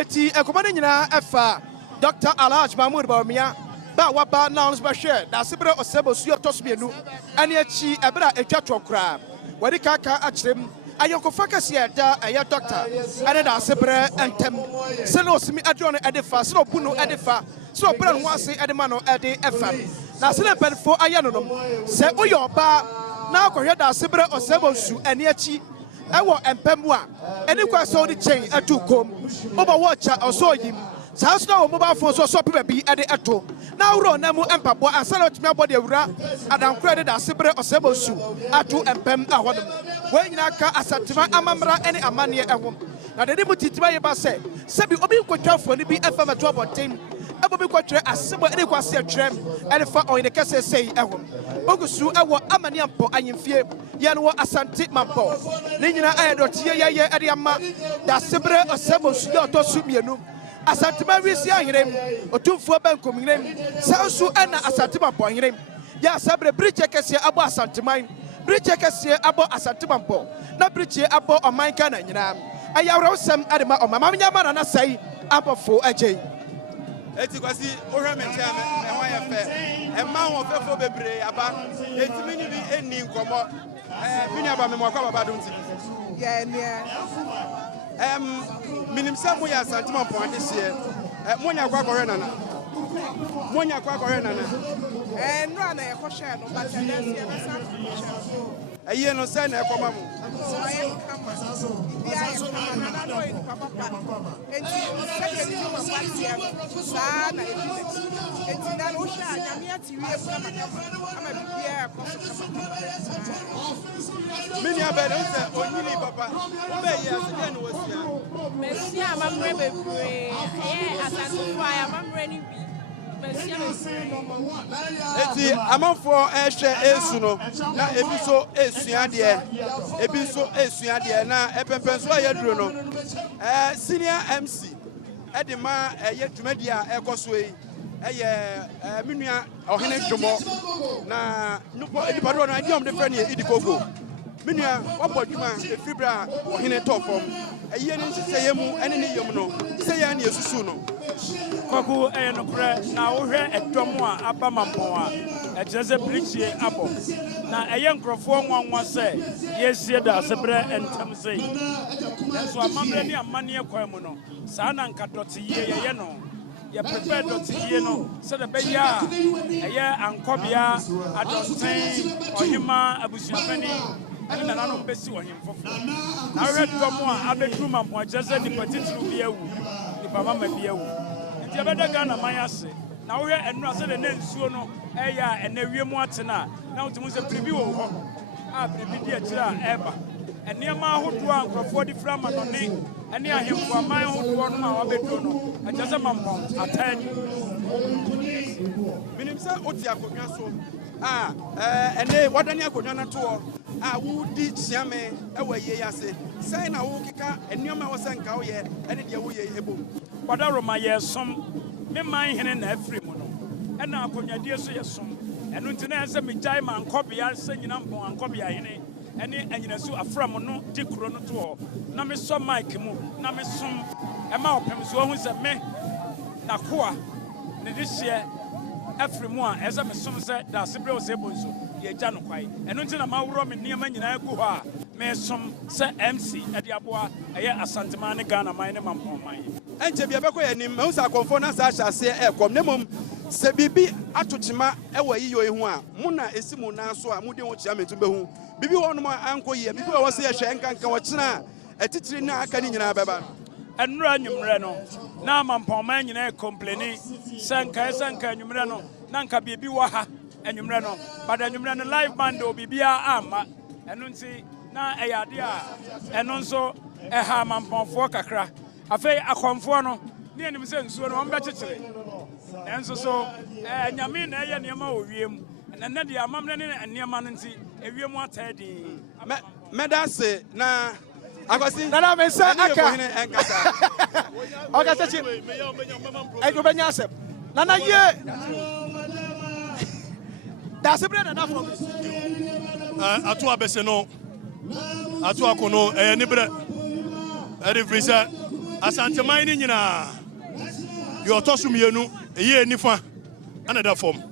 eti ekomane nyina efa Dr. Alhaj Mahmoud Bawumia ba waba na ons ba hwe da sebre osebo su otosmienu ane achi ebra etwa tokra wadi kaka akyerem ayonkofa kase da eya doctor ane da sebre entem se no osimi adro no edefa se no bu no edefa se no bra no ase edema no ede efa na se na penfo aya no no se oyoba na akohwe da sebre osebo su ane achi ewo empemu a ene kwa so di chain atukom oba watcha osoyim House now mobile phone so be at the eto. Now run Namu and Papa and Salot me body ura and credit as Sibre or Sebosu atu and Pem Awadam. When Naka Asatima Amamra any Amania and woman. Now the Nibuti by say, Sabi Obi Quatra for the FM at 12 or 10. Abobi Quatra as Sibo any Quasia Trem and for or in the case say Awam. Ogusu Awa Amaniampo and in fear Yanwa Asante Mamponghene. Nina Ayadot ya Adiama that Sibre or Sebosu to Sumianu. Asante Mawisi ahirem otumfo bankom hirem sansu ana Asante Mamponghene ya sabre bridge kese abo Asante man bridge kese abo Asante Mampo na bridge abo oman ka na nyina ayawra usem adema omama nyama na sai abofo agye eti kwasi ohwe mentia me ho ya fe e ma ho fefo bebre aba eti mini bi eni nkomo mini aba me mo kwa baba donti ya nia minim samu ya Asante Mamponghene this year. Monya kwa korena na. Monya kwa korena na. No na yeko share no but let's see na aye no say na ekoma mu. So aye kama. Bia aye kama na no in papa. Enti say ni mo kwatia sa na enti na no sha nyame ati wie kama ama bia mini abere nse onyini papa ube yi asede no wasia mesia mamre bebre Asante fire mamre ni bi mesia eti amanfo ehwe esu no na ebi so esua de na epepe so ayaduro no senior MC edema yedumadi a ekoso yi minua ohene dwomo na nipa do na Adom de frɛ ne idikogo minua obo dwuma efibra ohene tofom aye ne nseseye mu ene ne yem no sey ya ne yesusu no kwaku no kra na wo hwɛ edom a aba mampon a ɛkyerɛ brichie abo na ɛyɛ nkrɔfo nwanwa sɛ yesie da sebre entam sei nso amamre ne amane kwan mu no saa na nkadɔte yeye no ya prepare dot here no so the be ya ankobia adonten ohima abusuafani ani na no besi ohimfofo na hwɛ dɔm a abeduru Mamponghene sɛ ni patitru bi awu ni papa ma bi awu nti abeda Ghana man ase na wo hwɛ enu ase de na nsuo no ɛyɛ ɛna wiem atena na wotimu sɛ pribi wo hɔ a pribi di akira ɛba ɛnema ahodoɔ a nkrɔfoɔ di fra ma no ne ɛne ahemfo aman ahodoɔ no a wabeduru no ɛkyɛ sɛ Mamponghene atani minim sɛ oti akonnwa so ɛne wadane akonnwa no to a wudi chiame ɛwɔ yie ase sɛ na wo keka ɛnneɛma wɔ sɛ nka wo yɛ ɛne deɛ wo yɛ ebo wadaroma yɛ som me man hene na afiri mu no ɛna akonnwadie so yɛ som ɛno nti na ɛsɛ megyae ma nkɔbea sɛ nyina mpɔn ankɔbea hene ɛne anyinasu afram no di kuro no to hɔ na me sɔ mic mu na me som ɛma ɔpem so ɔhu sɛ me na koa ne de hyɛ afiri mu a ɛsɛ me som sɛ da sebre o sɛ bonso yɛgya no kwai ɛno nti na maworo me nneɛma nyinaa gu hɔ a me som sɛ MC ɛde aboa ɛyɛ Asante man ne Ghana man ne Mamponghene man ɛnkyɛ bia bɛkɔ yɛ nim mahu sɛ akɔmfo na saa hyɛaseɛ ɛkɔm ne mmom sɛ biribi atokyema ɛwɔ yiyo ho a mo na ɛsi mu nan so a mode ho kyia mentum bɛhu biribi hɔ nom ankɔ yie biribi wɔ sɛ yɛhwɛ nkanka wɔkyena a ɛtitiri no aka ne nyinaa bɛba no ɛnura nwummerɛ no na Mamponghene nyinaa kompleni sɛ nka nwummerɛ no na nka biribi wɔ ha nwummerɛ no but nwummerɛ no live band o biribiara amma ɛno nti na ɛyɛ ade a ɛno nso ɛha Mamponghene kakra afei akɔmfoɔ no ne anim sɛ nsuo no ɔmbɛkyekyere ɛnso so nyame na ɛyɛ nneɛma wɔ wiem ɛnɛ deɛ amamne ne nneɛma no nti ewiem ataa din mɛda se na akwasi nana me nsa aka ɔkasa kyi ɛdo bɛnya asɛm nana yie da sebre nana fo ato abɛsɛ no ato akono ɛyɛ nibrɛ ɛde firi sɛ Asante Mine nyina yo tosu mienu eye nifa another form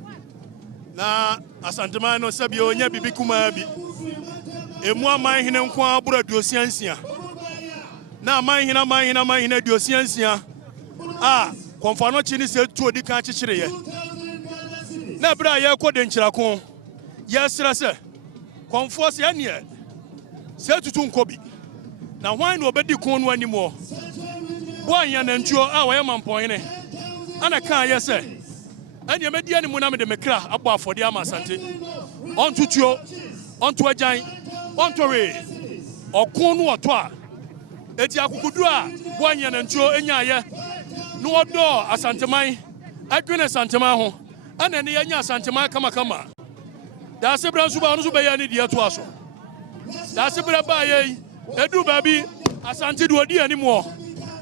na Asante Mine no sabi onya bibi kuma bi emu aman hene nko abura duosiansia na aman hene duosiansia konfa no chi ni se tu odi kan chichire ye na bra ye ko de nchirako ye sra se konfo se ane se tutu nkobi na hwan no obedi kon no animo boanya na ntuo waye Mamponghene ana kan ye se ane medi animu na me de mekra abo afode ama Asante ontutuo onto ajan onto we okon no oto a eti akukudu a boanya na ntuo enya ye no odo Asante Man adwene Asante Man ho ana ne yanya Asante Man kama da se bra nso ba no so be ya ne die to aso da se bra ba ye edu babi Asante do odi animu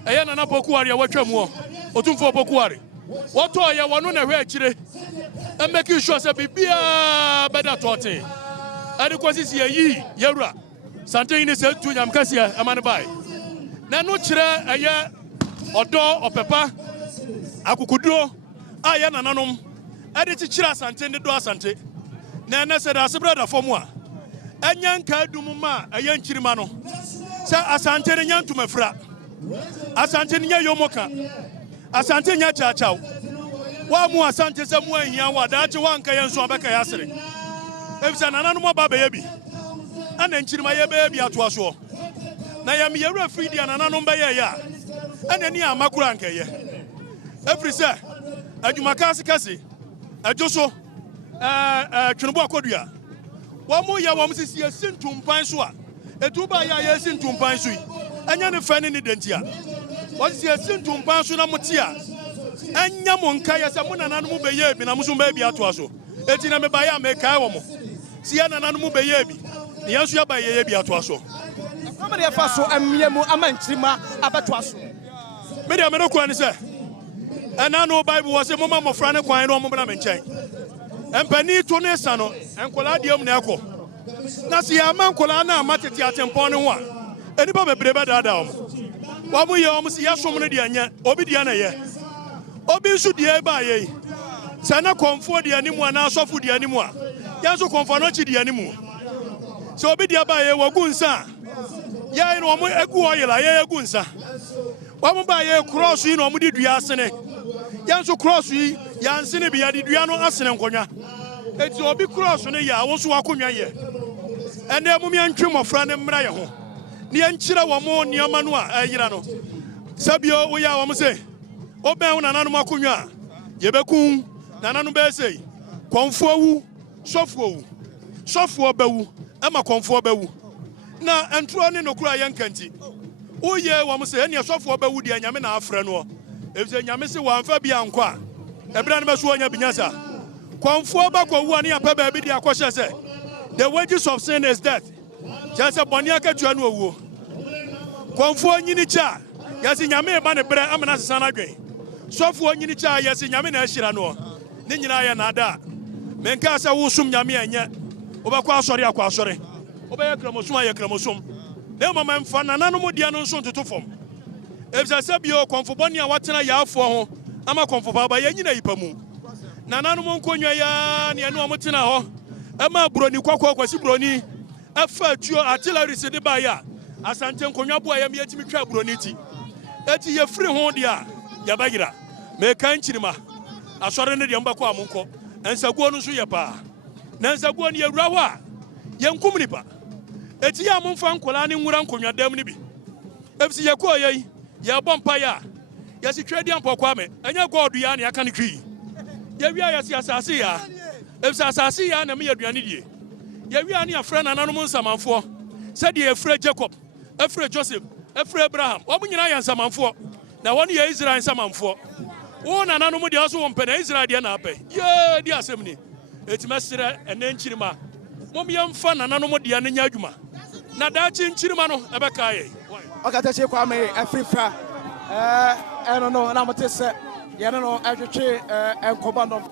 eye na pokuare ya watwa mu otumfo pokuare woto ye wono na hwe akire e make sure say bibia beda tote ade kwasisi yi yewura Asante yin se tu nyam kase amane bai na no kire eye odo opepa akukuduro aya nananom ade kire Asante ndi do Asante na na se da se brother for mu a anya nka dum ma eye nkirima no se Asante ne nyantum afra Asante nya yomoka Asante nya chachaw wa mu Asante se mu ahia wa da che wa nka ye nso abeka ya sere efisa nananom baba ye bi ana nkirima ye be bi ato aso na ya me yewura fridi nananom be ye ya ana ni amakura nka ye every say adwuma kasi adwoso twenobo akodua wa mu ya wa mu sisi esintumpan so a etuba ya ye esintumpan so yi anya ne fane ni dentia wa sisi esintumpan so na mutia anya mo nka ya se mo nananom be ye bi na muso be bi ato aso eti na me ba ya me kai wo mo si ya nananom be ye bi ne yanso ya ba ye bi ato aso amane ya fa so amiemu amanchirima abato aso me de ameno kwa ni se ena no Bible was say mama mofra ne kwan no mo na me nchen empani to ne sa no enkola diam na ekọ na se ya man kola na amatete atempon ne ho a eni ba bebre be dada om wa mu ye om se ya som ne de anya obi dia na ye obi nsu die ba ye se na konfo de animu ana asofu de animu a ya nso konfo no chi de animu se obi dia ba ye wogu nsa ya ino mo egu oyela ye egu nsa wa mu ba ye cross yi no mo di dua asene yanso cross yi yansene bi ya di dua no asene nkonwa eti obi cross no ya wo so wakonwa ye ene mu mi antwe mofra ne mmra ye ho ne yankira wo mo niama no a ayira no sabio wo ya wo mo se oben wo nananom akonwa ye bekun nananom be sei konfo awu sofo bawu ama konfo bawu na entro ne nokura ye nkanti oye wo mo se ene sofo bawu di anyame na afre no efse nyame se wanfa bia nkwa ebra ne beso onya binyasa konfo ba ko wu ani apa ba bi di akoshe se the wages of sin is death jase boni akatua no owuo konfo nyini cha yase nyame ba ne bre amana sesa na dwen sofo nyini cha yase nyame na ahira no ne nyina ya na ada menka se wo sum nyame anya obakwa asori akwa asori obaye kramosum aye kramosum ne mama mfa nananom dia no nso ntoto fom efisa sabio konfo boni a watena ya afo ho ama konfo baba ya nyina yipamu nananom nkonwa ya ne anu omotena ho ama broni kwakwa kwasi broni afa tuo artillery se de ba ya Asante nkonwa bo ya me yatimi twa broni ti eti ye free ho dia ya bagira me kan chirima asore ne de mbakọ amonko ensaguo no so ye pa na ensaguo ne yewura ho a ye nkum nipa eti ya monfa nkola ne nwura nkonwa dam ne bi efisi ye ko ye ya bompa ya ya si twedi ampokwa ame anya god ya ne aka ne twi ya wi ya si asase ya efisa asase ya na me yaduane die ya wi ani afra nananom nsamanfo se de efra Jacob efra Joseph efra Abraham wo nyina ya nsamanfo na won ye Israel nsamanfo wo nananom de aso won pe na Israel de na ape ye di asem ni etimesere ene nchirima mom ye mfa nananom de anya adwuma na da chi nchirima no ebeka ye Okatakyie Afrifa eno no na motese ye no adwetwe enkoba no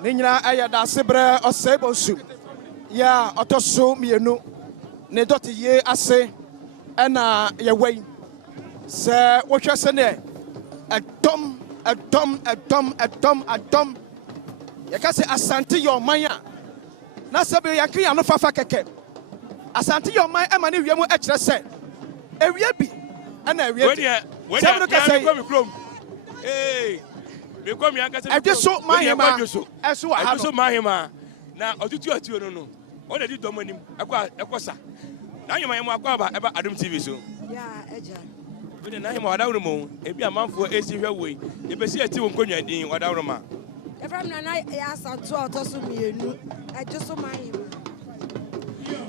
ne nyina aye da sebre osebonsu ya otoso mienu ne doti ye ase ena ye wai Sir, what you saying? Adom. You can say Asante your maya. Na sabi yakri anu fafa keke. Asante your maya e mani wiemu e kire se. Ewie bi na ewie bi. When you come from hey, me come here and say I just saw my hima. I saw my hima. Now otutu ati no. What did do money? Ekosa. Now you my akwa about Adom TV so. Yeah, eja. But na hima wada mo. Ebi amanfo esi hwe we. E be si ati won konwa din wada ma. Efram na ya asanto otoso mienu. Ejo so my hima.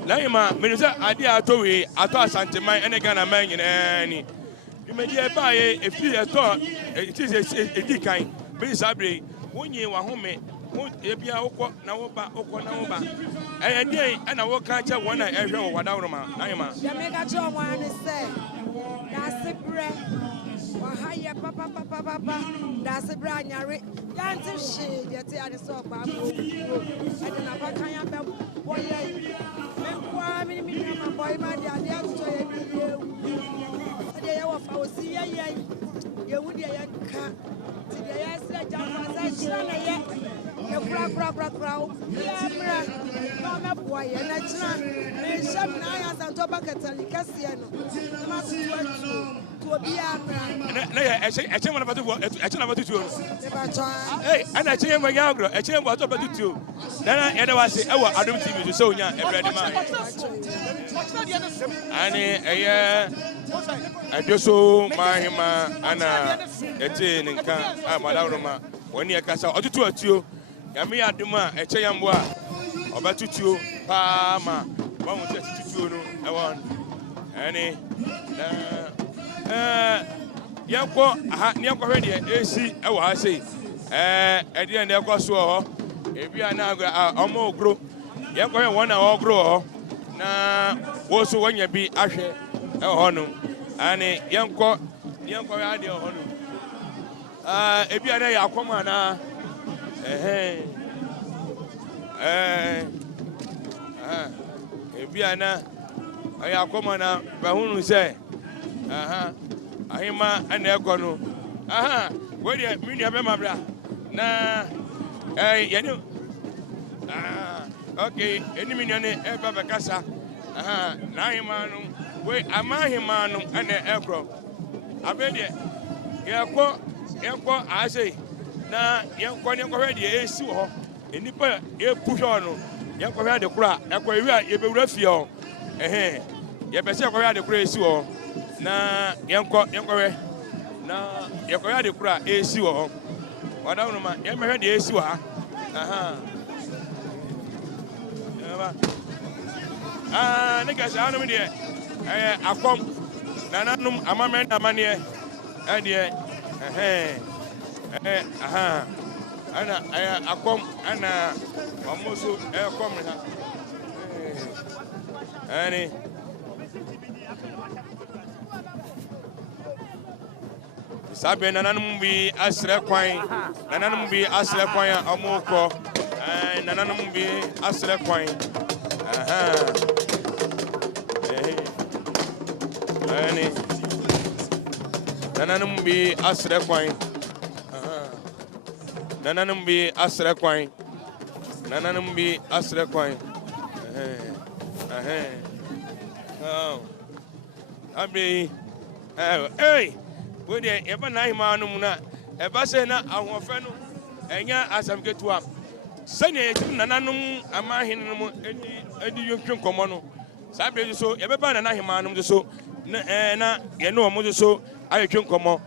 Na hima me say ade ato we ato Asante man ene Ghana man nyina ni. You may be if you thought it is a decline. Please, Abbey, when you are home, won't be a walk now about Okonawa. And I will catch up one I ever without I am. Jamaica John one is said, that's the bread. Or higher papa, that's the brand yard. Yanti shade, yet I saw Babu. I don't know what kind of boy. My boy, my dear, I was here, you would cut. Today I said, no boy, and I can't. Shop now as I'm talking to be hey, and I change my younger, I change what about you too. Then I was say, oh, Adom TV to so young, and I do so my hima, Anna, Etin, and Madama, when you cast out to you, Yami Aduma, a Chayamwa, or Batutu, Pama, one was I want any. Yanko ready AC I say at the end of so if you are now almost grow Yanko 1 hour grow na also when you be ashe honor and Yanko radio honor if you are there come on if you are now I come on but who say Ahima and Econo. Aha, where you mean you have my bra? Nah, you know. Okay, any million ever Bacassa. Aha, Nahimanum, wait, Amahimanum and the Elcro. I bet you, Yanko, I say, nah, Yanko already is so. In the pair, you push on. Yanko had the crack, Aquaria, you be refio. Eh, you better acquire the crazy or. Na yanko na yakoya de kura esi wo wada no ma yemhwe de esi wo ha ne ga sa no me de akom nananum amame na mane de ana akom ana amoso akom ha ani Sabe nananum bi asre kwan amoko nananum bi asre kwan ani nananum bi asre kwan nananum bi asre kwan abi hey when you ever nine manumuna, a bassena, our friend, and ya as I'm get to up. Send nananum, a mahinum, any young commono. Sabe so, ever ban a nahimanum so, na, you know, a so, I can come on.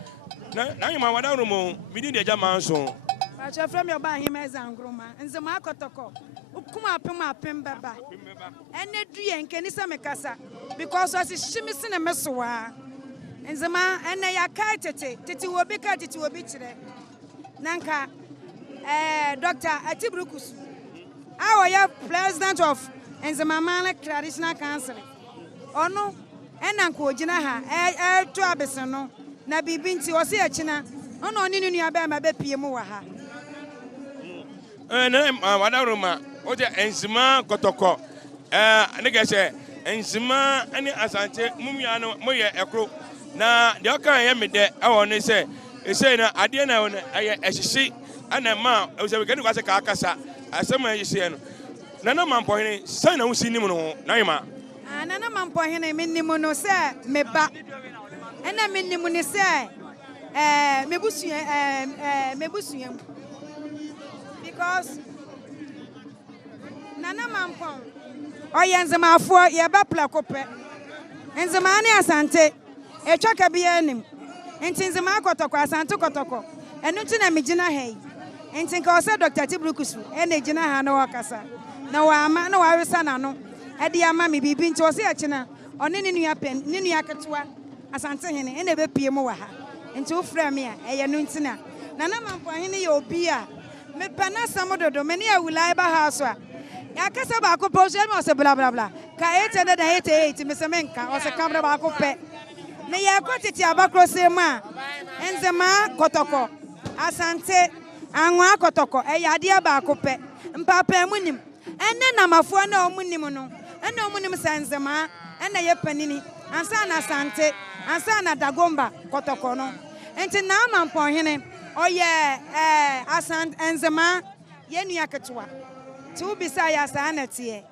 Now you my wadarumo, we need a jaman so. But you're from your by him as Angroma, and the Markotoko. Come up in my pembaba. And the dream can is a mecassa, because I see shimmis in a messoa. And the man and I are kited, Titi will be cut, it will be today. Nanka, Dr. Atibrukus, our president of and the Mamma Traditional Council. Oh no, and Uncle Jinaha, to Abesano, Nabi Binti or Siachina, oh no, Ninu Abama Bepi Moaha. And I'm Wadaruma, what the Enzima Kotoko, and I say, Enzima, any Asante, Mumiano, Moya Ecro. na the okay me de I want to say na ade na won ehihye ana ma we say we can go say ka akasa asem ehihye no Nana Mamponghene say na wusi nim no na yima Nana Mamponghene me nim no say me ba ena me nim ni say mebusua because Nana Mampong oyanzemafo ye ba plakope enzema ne asante etwa ka bia nim enti nzema akotoko asante kotoko enu nti na megina hei enti nka ose Dr. Tibrukusu ene gina ha na wakasa na wa ama na wa wesa na no ede ama me bibi nti ose akina one ne nua pen ne nua ketewa asante hene ene be pie mu wa ha enti ufra me a eye no nti na Nana Mamponghene ye obi a me pana samododo me ne awulai ba ha so a ya kasa ba ko pose me ose bla bla bla ka 888 me se menka ose kamera ba ko pe ne ya ko titi abakro se ma enzema kotoko asante anwa kotoko e ya de ba ko pe mpapa munim enne namafo na omunim no enne omunim sanzema enne ye panini ansa na asante ansa na dagomba kotoko no enti na Mamponghene oye asante enzema ye nua ketwa tu bisa ya sanate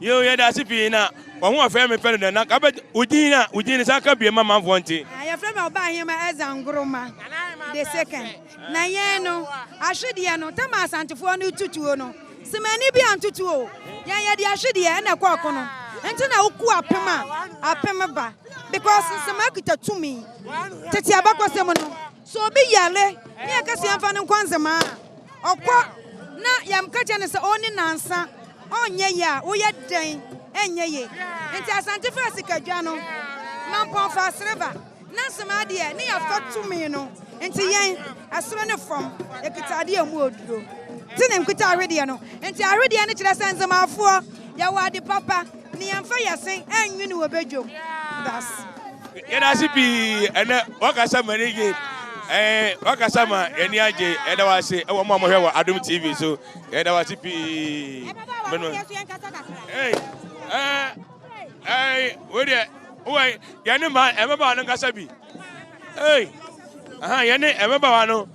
yo ye da sipi na wo ho afa me pele na ka be udin sa ka bie mama fonti ya fra me oba hima ezangroma the second na ye no ahwede no tama asantefo no tutuo no semani bi antutuo ya de ahwede na kwa kono enti na uku apema ba because semakita tumi tete abakosem no so obi yale ne akase amfa ne nkwanzema okwa na yamkache ne se oni nansa onye ya wo ye den enye ye enti asante fa sikadwa no Mampong fa sreva na sema de ne yafa tumi no enti yen asoro ne fom ekita de amu oduro ti ne nkita ahwede no enti ahwede ne kire senzemafo ya wade papa ne yamfa yasen enwini wo bedwom das ye da sipi ene wakasa manige wakasa ma eni aje eda wase e wo mo hwe wo Adom TV so eda wase pi beno we de we yane ma emeba no kasa bi yane emeba wa no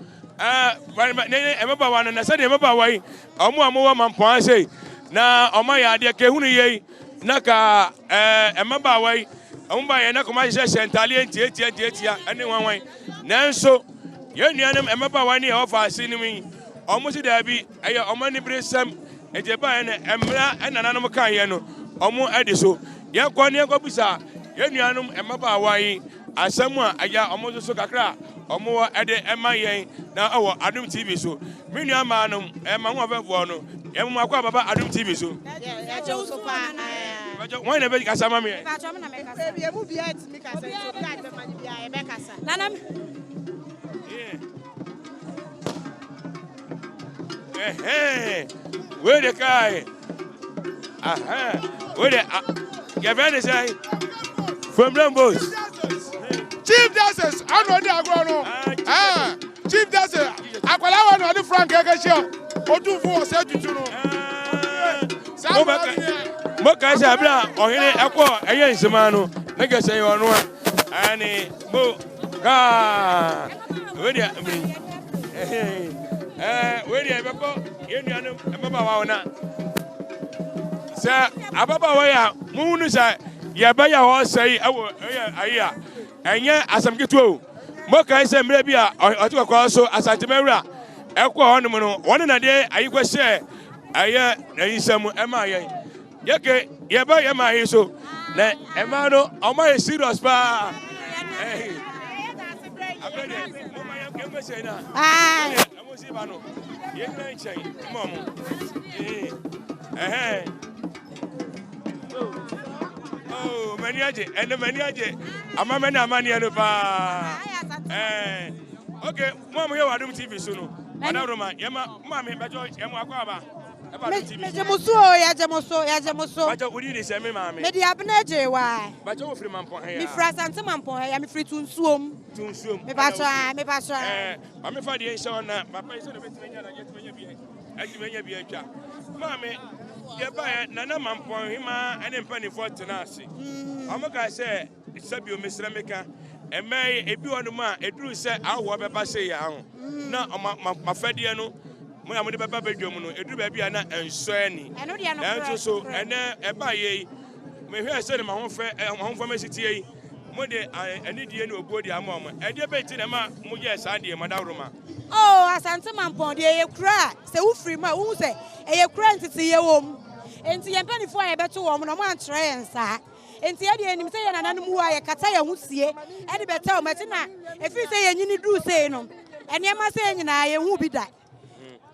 ne emeba wa no na se de emeba wa yi omo wa Mampong sei na omo ya de ke hunu yi na ka emeba wa yi omba ye na koma je sentale enti ene wanwan nanso ye nuanem emeba wani e ofa asinimi omo si da bi eye omo ni bresam ejeba ene emra enananom kan ye no omo ade so ye ko ne ko bisa ye nuanem emeba wai asam a aya omo so kakra omo ede ema yen na awo Adom TV so me nuama nom ema ho afefo no ye mo akwa baba Adom TV so ya je so pa wọ́n ní ẹ̀bẹ̀ kasa mami ẹ̀. Ìbájọ́ mi na mẹ́ kasa. Ebi emu bi ẹ̀ ti mi kasa. Obi ẹ̀ bẹ̀ ma ni bi a ẹ̀ bẹ̀ kasa. Nana mi. Where the guy? Where the your friend is saying from Rambos. Chief Justice, I know the agrono. Chief Justice, Akwalawa no the Frank Egeshio. Odufu o se tutu no. Mo ka se abira ohene ekwo eye nsema no na ga se yo no ani mo ka we dia we dia be ko ye nuanu emaba wa ona se ababa wa ya munu sa ye ba ya ho sei awo ayi enye asamketu o mo ka se mre bi a otukwa so Asante Mawura ekwo honum no won na de ayi kwa se aye na yisam ema aye yeke yeba yema hiso na ema no oma e serious pa abrede mama yam kembe sei na amo si ba no ye na nchen mom oh mani aje ama mani amani no pa okay mom here Adom TV so no Adom yema mama bejo yema akwa aba ya jemoso. Bajo udi ni se me mama. Me di abna je wa. Bajo wo firi Mamponghene. Mi fra Asante Mamponghene ya mi firi tunsuom. Me bacho. Mama fa di ense ona, papa iso no betimenya na yetimenya bi. Atimenya bi atwa. Mama ye ba Nana Mamponghene ma ene mpani for tenase. Omo ka se sabio mesra meka ɛmɛ ebi wɔ no ma eduru sɛ awo bɛba se ya ho na ma fɛdeɛ no mo ya mo de bɛba bedwom no eduru ba bia na ensɔ ani ɛnso so ɛnɛ ɛba ye me hwɛ sɛ ne ma ho fɛ mesitie yi mo de ani die ne obuo de ama mo ɛdeɛ bɛti na ma mo yɛ saa deɛ madawroma oh Asante Mamponghene ye kura sɛ wo free ma wo sɛ ye kura ntete ye wom enti ye mpanifo a ye bɛto wo mo no mo antrɛ yɛn saa enti ye de anim sɛ ye nananom wu a ye kata ye ho sie e de bɛtɛ o mati na efi sɛ ye nyini duru sɛ no ene ma sɛ nyina ye hu bi da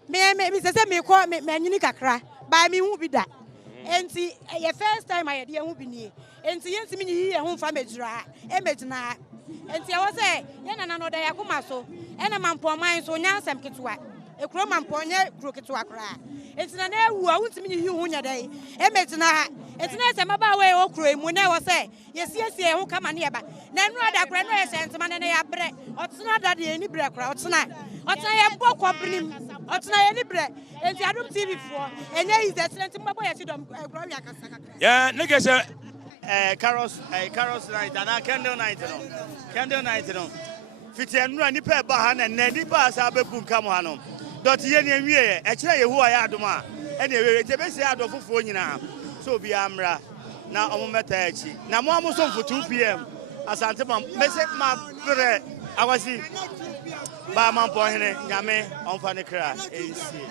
me sɛ sɛ me kɔ me nyini kakra ba me hu bi da enti ye first time a ye de hu bi nie enti ye ntimi nyi ye ho fa medura e medina enti ya wo sɛ ye nanano da ya koma so ena Mamponghene so nya asɛm ketewa ekuro Mamponghene kuro ketewa kra enti na ewu a wontimi nyi hu nya dai e medina ha enti na sɛ maba we o kuro emu na wo sɛ ye siesie ho kama ne yeba na enu ada kra no ye sɛ ntema ne ya bre otena da de ni bre kra otena ye bo kɔbrim otena ye ni bre enti Adom TV fo enye is excellent mbabo ye sidom kro wi akasa kakra ya ne ke sɛ carols night and candle night no fitianura nipa ba ha na nipa asa bebu nka mo ha no dot ye ne wie e kire Yehowa ya Adom a e ne we te be se adofofo nyina so bi amra na omo meta achi na mo amuso mfo 2 pm Asante mese ma bre awasi ba Mamponghene nyame onfa ne kra ensie